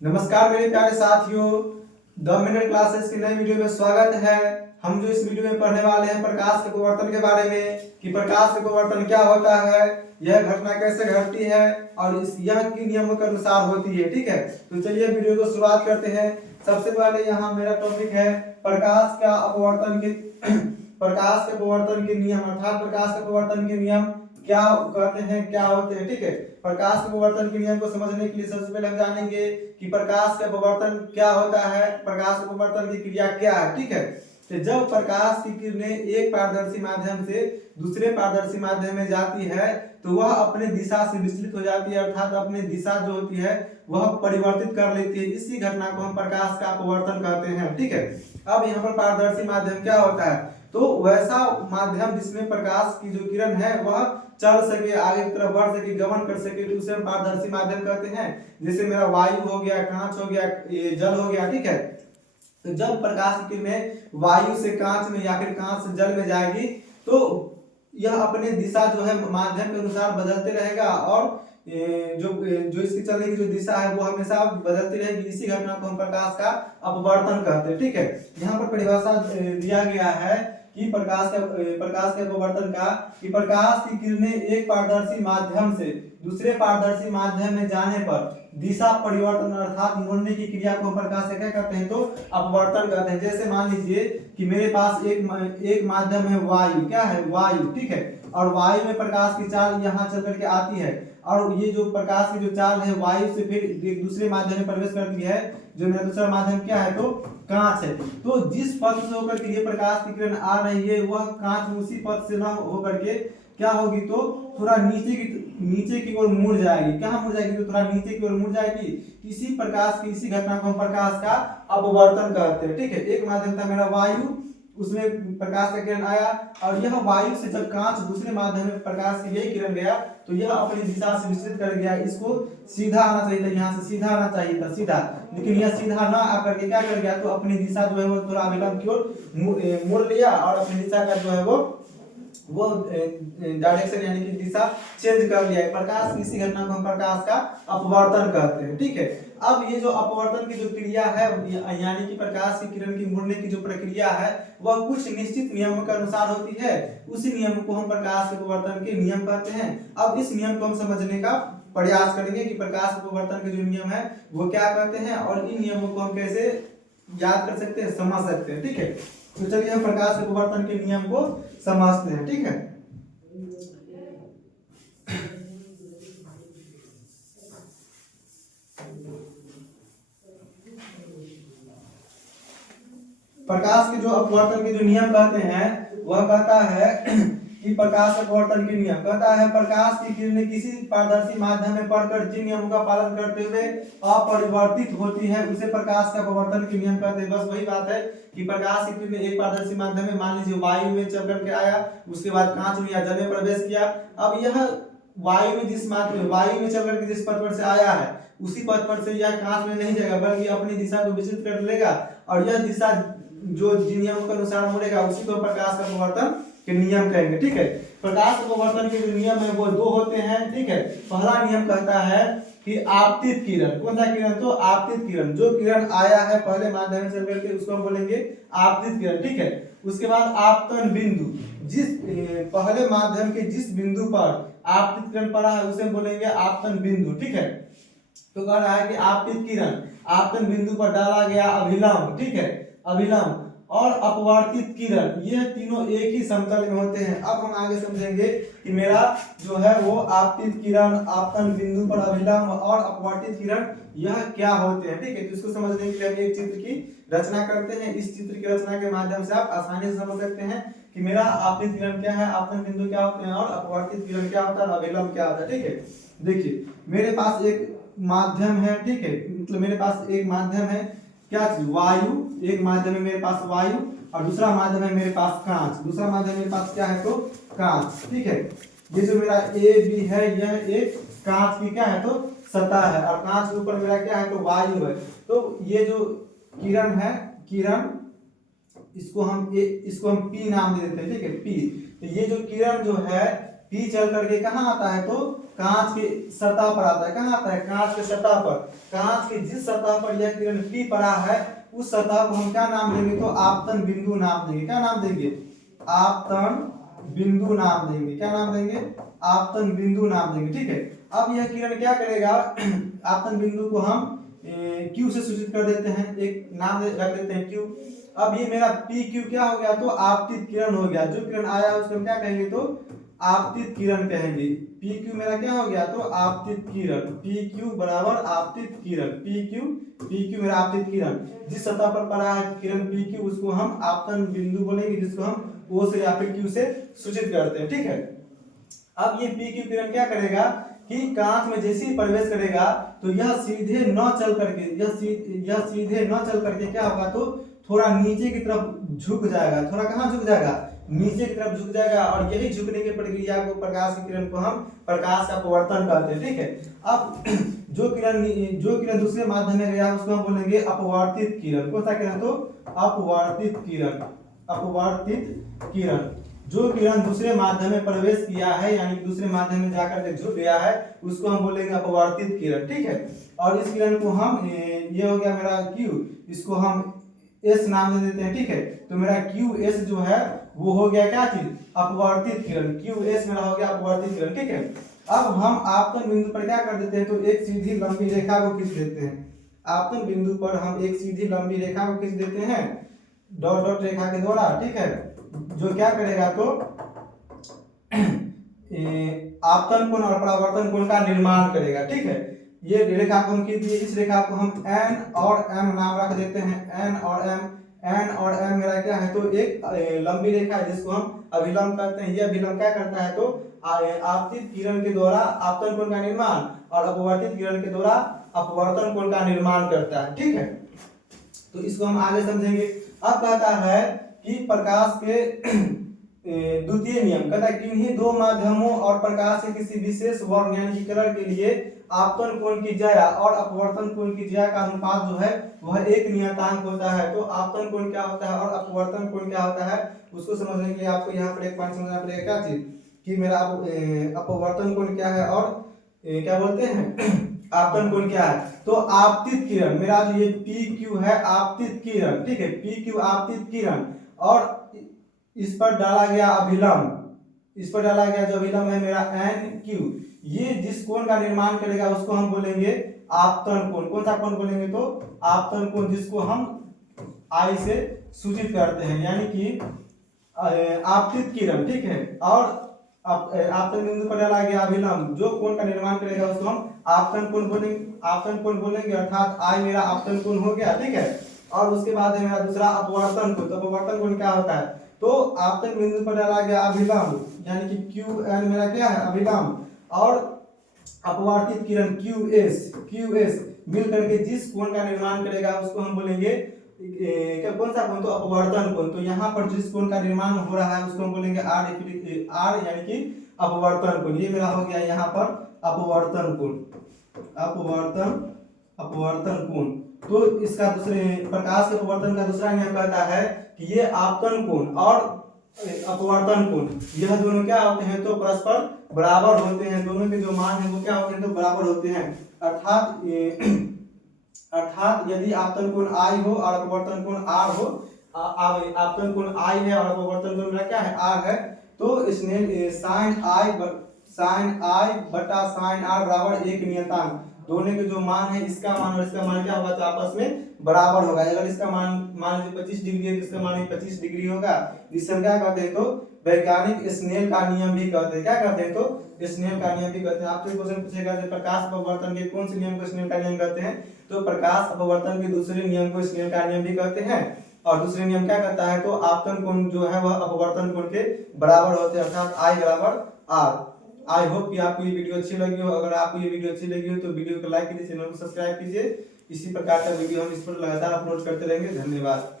नमस्कार मेरे प्यारे साथियों, द मिनट क्लासेस की नई वीडियो में स्वागत है। हम जो इस वीडियो में पढ़ने वाले हैं प्रकाश के अपवर्तन के बारे में कि प्रकाश के अपवर्तन क्या होता है, यह घटना कैसे घटती है और यह किन नियमों के अनुसार होती है। ठीक है, तो चलिए वीडियो को शुरुआत करते हैं। सबसे पहले यहाँ मेरा टॉपिक है प्रकाश का अपवर्तन के प्रकाश के अपवर्तन के नियम, अर्थात प्रकाश के अपवर्तन के नियम क्या कहते हैं, क्या होते हैं। ठीक है, प्रकाश के अपवर्तन के नियम को समझने के लिए सबसे पहले हम जानेंगे कि प्रकाश का अपवर्तन क्या होता है, प्रकाश के अपवर्तन की क्रिया क्या है। ठीक है, तो जब प्रकाश की किरणें एक पारदर्शी माध्यम से दूसरे पारदर्शी माध्यम में जाती है तो वह अपने दिशा से विचलित हो जाती है, अर्थात अपनी दिशा जो होती है वह परिवर्तित कर लेती है। इसी घटना को हम प्रकाश का अपवर्तन कहते हैं। ठीक है, अब यहाँ पर पारदर्शी माध्यम क्या होता है, तो वैसा माध्यम जिसमें प्रकाश की जो किरण है वह चल सके, आगे की तरफ बढ़ सके, गमन कर सके, तो उसे हम पारदर्शी माध्यम कहते हैं। जैसे मेरा वायु हो गया, कांच हो गया, ये जल हो गया। ठीक है, तो जब प्रकाश की किरणें वायु से कांच में या फिर कांच से जल में जाएगी तो यह अपने दिशा जो है माध्यम के अनुसार बदलते रहेगा और जो इसकी चलने की जो दिशा है वो हमेशा बदलती रहेगी। इसी घटना को हम प्रकाश का अपवर्तन कहते हैं। ठीक है, यहाँ पर परिभाषा दिया गया है कि प्रकाश के अपवर्तन का कि प्रकाश की किरणें एक पारदर्शी माध्यम से दूसरे पारदर्शी माध्यम में जाने पर दिशा परिवर्तन अर्थात मुड़ने की क्रिया को प्रकाश से क्या कहते हैं, तो अपवर्तन कहते हैं। जैसे मान लीजिए कि मेरे पास एक माध्यम है वायु, क्या है वायु। ठीक है, और वायु में प्रकाश की चाल यहाँ चल करके आती है और ये जो प्रकाश की जो चाल है वायु से फिर एक दूसरे माध्यम में प्रवेश करती है, जो मेरा दूसरा माध्यम क्या है, तो कांच है। तो जिस पथ से होकर के ये प्रकाश की किरण आ रही है वह कांच उसी पथ से न होकर के क्या होगी, तो थोड़ा नीचे की ओर मुड़ जाएगी। कहाँ मुड़ जाएगी, तो थोड़ा नीचे की ओर मुड़ जाएगी। इसी घटना को हम प्रकाश का अपवर्तन कहते हैं। ठीक है, एक माध्यम था मेरा वायु, उसमें प्रकाश का किरण आया और यह वायु से जब कांच दूसरे माध्यम में प्रकाश की यही किरण गया तो यह अपनी दिशा से विचलित कर गया। इसको सीधा आना चाहिए था, यहाँ से सीधा आना चाहिए था सीधा, लेकिन यह सीधा ना आकर के क्या कर गया, तो अपनी दिशा जो है वो थोड़ा अविलंब की ओर मुड़ लिया और अपनी दिशा का जो है वो डायरेक्शन यानी कि दिशा चेंज कर लिया है। प्रकाश की इसी घटना को हम प्रकाश का अपवर्तन कहते हैं। ठीक है, अब ये जो अपवर्तन की जो क्रिया है यानी कि प्रकाश की किरण की मुड़ने की जो प्रक्रिया है वह कुछ निश्चित नियमों के अनुसार होती है। उसी नियम को हम प्रकाश के अपवर्तन के नियम कहते हैं। अब इस नियम को हम समझने का प्रयास करेंगे कि प्रकाश के अपवर्तन के जो नियम है वो क्या कहते हैं और इन नियमों को हम कैसे याद कर सकते हैं, समझ सकते हैं। ठीक है, तो चलिए हम प्रकाश के अपवर्तन के नियम को समझते हैं। ठीक है, प्रकाश के जो अपवर्तन के जो नियम कहते हैं वह कहता है कि प्रकाश अपवर्तन के नियम कहता है प्रकाश की किरणें किसी पारदर्शी माध्यम में पड़कर जिन नियमों का पालन करते हुए अपरिवर्तित होती है उसे प्रकाश का अपवर्तन के नियम कहते हैं। बस वही बात है कि प्रकाश की किरणें एक पारदर्शी माध्यम में मान लीजिए वायु में चल करके आया, उसके बाद कांच में या जल में प्रवेश किया। अब यह वायु में चल करके जिस पथ पर से आया है उसी पथ पर से यह कांच में नहीं जाएगा बल्कि अपनी दिशा को विचलित कर लेगा और यह दिशा जो जिन नियमों के अनुसार मुड़ेगा उसी को प्रकाश का अपवर्तन के नियम कहेंगे। ठीक है, प्रकाश अपवर्तन के जो नियम है वो दो होते हैं। ठीक है, पहला नियम कहता है कि आपतित किरण, कौन सा किरण, तो आपतित किरण, जो किरण आया है पहले माध्यम से चल के उसको हम बोलेंगे आपतित किरण। ठीक है, उसके बाद आपतन बिंदु, जिस पहले माध्यम के जिस बिंदु पर आपतित किरण पड़ा है उसे बोलेंगे आपतन बिंदु। ठीक है, तो कह रहा है कि आपतित किरण आपतन बिंदु पर डाला गया अभिलंब, ठीक है, अभिलंब और अपवर्तित किरण ये तीनों एक ही समतल में होते हैं। अब हम आगे समझेंगे कि मेरा जो है वो आपतित किरण, आपतन बिंदु पर अभिलंब और अपवर्तित किरण यह क्या होते हैं। ठीक है, तो इसको समझने के लिए हम एक चित्र की रचना करते हैं। इस चित्र की रचना के माध्यम से आप आसानी से समझ सकते हैं कि मेरा आपतित किरण क्या है, आपतन बिंदु क्या होते हैं और अपवर्तित किरण क्या होता है, अभिलंब क्या होता है। ठीक है, देखिए मेरे पास एक माध्यम है। ठीक है, मतलब मेरे पास एक माध्यम है, क्या चीज, वायु, एक माध्यम है मेरे पास वायु और दूसरा माध्यम है मेरे पास कांच। दूसरा माध्यम मेरे पास क्या है, तो कांच। ठीक है, ये जो मेरा ए बी है यह एक कांच की क्या है, तो सतह है और कांच के ऊपर मेरा क्या है, तो वायु है। तो ये जो किरण है, किरण इसको हम पी नाम दे देते हैं। ठीक है, पी, तो ये जो किरण जो है P चल करके कहाँ आता है? तो कांच की सतह पर आता है। कहाँ आता है? कांच की सतह पर। कांच की जिस सतह पर यह किरण P पड़ा है उस सतह को हम क्या नाम देंगे? तो आपतन बिंदु नाम देंगे। क्या नाम देंगे? आपतन बिंदु नाम देंगे। क्या नाम देंगे? आपतन बिंदु नाम देंगे। ठीक है। अब यह किरण क्या करेगा? आपतन बिंदु को हम Q से सूचित कर देते हैं, एक नाम रख देते हैं Q। अब ये मेरा PQ क्या हो गया? तो आपतित किरण हो गया। जो किरण आया उसको हम क्या कहेंगे? तो आपतित किरण कहेंगे। PQ मेरा क्या हो गया? तो आपतित किरण। PQ बराबर आपतित किरण। PQ मेरा आपतित किरण। जिस सतह पर पड़ा है किरण PQ उसको हम आपतन बिंदु बोलेंगे, जिसको हम O से या फिर Q से सूचित करते हैं। ठीक है। अब ये PQ किरण क्या करेगा कि कांच में जैसे ही प्रवेश करेगा तो यह सीधे न चल करके क्या होगा? तो थोड़ा नीचे की तरफ झुक जाएगा। थोड़ा कहाँ झुक जाएगा? नीचे की तरफ झुक जाएगा। और यही झुकने की प्रक्रिया को, प्रकाश की किरण को हम प्रकाश का अपवर्तन कहते हैं। ठीक है। अब जो किरण दूसरे माध्यम में गया उसको हम बोलेंगे अपवर्तित किरण। कौन सा किरण? तो अपवर्तित किरण। अपवर्तित किरण। जो किरण दूसरे माध्यम में प्रवेश किया है, यानी दूसरे माध्यम में जाकर के झुक गया है, उसको हम बोलेंगे अपवर्तित किरण। ठीक है। और इस किरण को हम ये हो गया मेरा Q, इसको हम S नाम दे देते हैं। ठीक है। तो मेरा QS जो है वो हो गया क्या चीज? अपवर्तित किरण। QS मेरा हो गया अपवर्तित किरण। ठीक है। अब हम आपतन बिंदु पर क्या कर देते हैं? तो एक सीधी लंबी रेखा को खींच देते हैं। आपतन बिंदु पर हम एक सीधी लंबी रेखा को खींच देते हैं डॉट डॉट रेखा के द्वारा। ठीक है। जो क्या करेगा? तो आपतन कोण और परावर्तन कोण का निर्माण करेगा। ठीक है। ये रेखा को हम खींच दिए। इस रेखा को हम N और M नाम रख देते हैं। N और M मेरा क्या है? तो एक लंबी रेखा है जिसको हम अभिलंब कहते हैं। यह अभिलंब क्या करता है? तो आपतित किरण के द्वारा आपतन कोण का निर्माण और अपवर्तित किरण के द्वारा अपवर्तन कोण का निर्माण करता है। ठीक है। तो इसको हम आगे समझेंगे। अब कहता है कि प्रकाश के द्वितीय नियम कहता है किन्हीं दो माध्यमों और प्रकाश के किसी विशेष वर्ण यानी कि कलर के लिए आपतन कोण की ज्या और अपवर्तन कोण की ज्या का अनुपात जो है वह एक नियतांक होता है। तो आपतन कोण क्या होता है और अपवर्तन कोण क्या होता है उसको समझने के लिए आपको यहाँ पर एक पॉइंट समझना पड़ेगा। क्या चीज? कि मेरा अपवर्तन कोण क्या है और क्या बोलते हैं आपतन कोण क्या है? तो आपतित किरण मेरा जो ये PQ है आपतित किरण। ठीक है। PQ आपतित किरण और इस पर डाला गया अभिलंब, इस पर डाला गया जो अभिलंब है मेरा NQ, ये जिस कोण का निर्माण करेगा उसको हम बोलेंगे आपतन कोण। कौन सा कोण बोलेंगे? तो आपतन कोण, जिसको हम I से सूचित करते हैं, यानी कि आपतित किरण। ठीक है। और आपतन बिंदु पर डाला गया अभिलंब जो कोण का निर्माण करेगा उसको हम आपतन कोण बोलेंगे। अर्थात I मेरा आपतन कोण हो गया। ठीक है। और उसके बाद है मेरा दूसरा अपवर्तन कोण। तो अपवर्तन कोण क्या होता है? तो आपतन बिंदु पर डाला गया अभिलंब यानी कि QN मेरा क्या है? अभिलंब। और अपवर्तित किरण QS मिल करके जिस कोण का निर्माण करेगा उसको हम बोलेंगे क्या? कौन सा कोण? तो अपवर्तन कोण। तो यहाँ पर जिस कोण का निर्माण हो रहा है उसको हम बोलेंगे R यानी कि अपवर्तन कोण। ये मेरा हो गया यहाँ पर अपवर्तन कोण। अपवर्तन कोण। तो इसका दूसरे प्रकाश के अपवर्तन का दूसरा नियम कहता है कि ये आपतन कोण और अपवर्तन कोण यह दोनों क्या होते हैं? तो परस्पर बराबर होते हैं। दोनों के जो मान है वो क्या होते हैं? तो बराबर होते हैं। अर्थात यदि आपतन कोण I हो और अपवर्तन कोण R हो, आपतन कोण I है और अपवर्तन कोण मेरा क्या है? R है, तो इसमें sin I बटा sin R बराबर एक नियतांक। दोनों के जो मान है इसका मान और इसका मान क्या होगा? तो आपस में बराबर होगा। अगर इसका मान लीजिए 25 डिग्री है तो इसका मान भी 25 डिग्री होगा। जिससे हम क्या कहते हैं? तो वैज्ञानिक स्नेल का नियम भी कहते हैं। क्या कहते हैं? तो स्नेल का नियम भी कहते हैं। आपसे क्वेश्चन पूछेगा कि प्रकाश अपवर्तन के कौन से नियम को स्नेल का नियम कहते हैं? तो प्रकाश अपवर्तन के दूसरे नियम को स्नेल का नियम भी कहते हैं। और दूसरे नियम क्या कहता है? तो आपतन कोण जो है वह अपवर्तन कोण के बराबर होते हैं, अर्थात I बराबर R। आई होप कि आपको ये वीडियो अच्छी लगी हो। अगर आपको ये वीडियो अच्छी लगी हो तो वीडियो को लाइक कीजिए, चैनल को सब्सक्राइब कीजिए। इसी प्रकार का वीडियो हम इस पर लगातार अपलोड करते रहेंगे। धन्यवाद।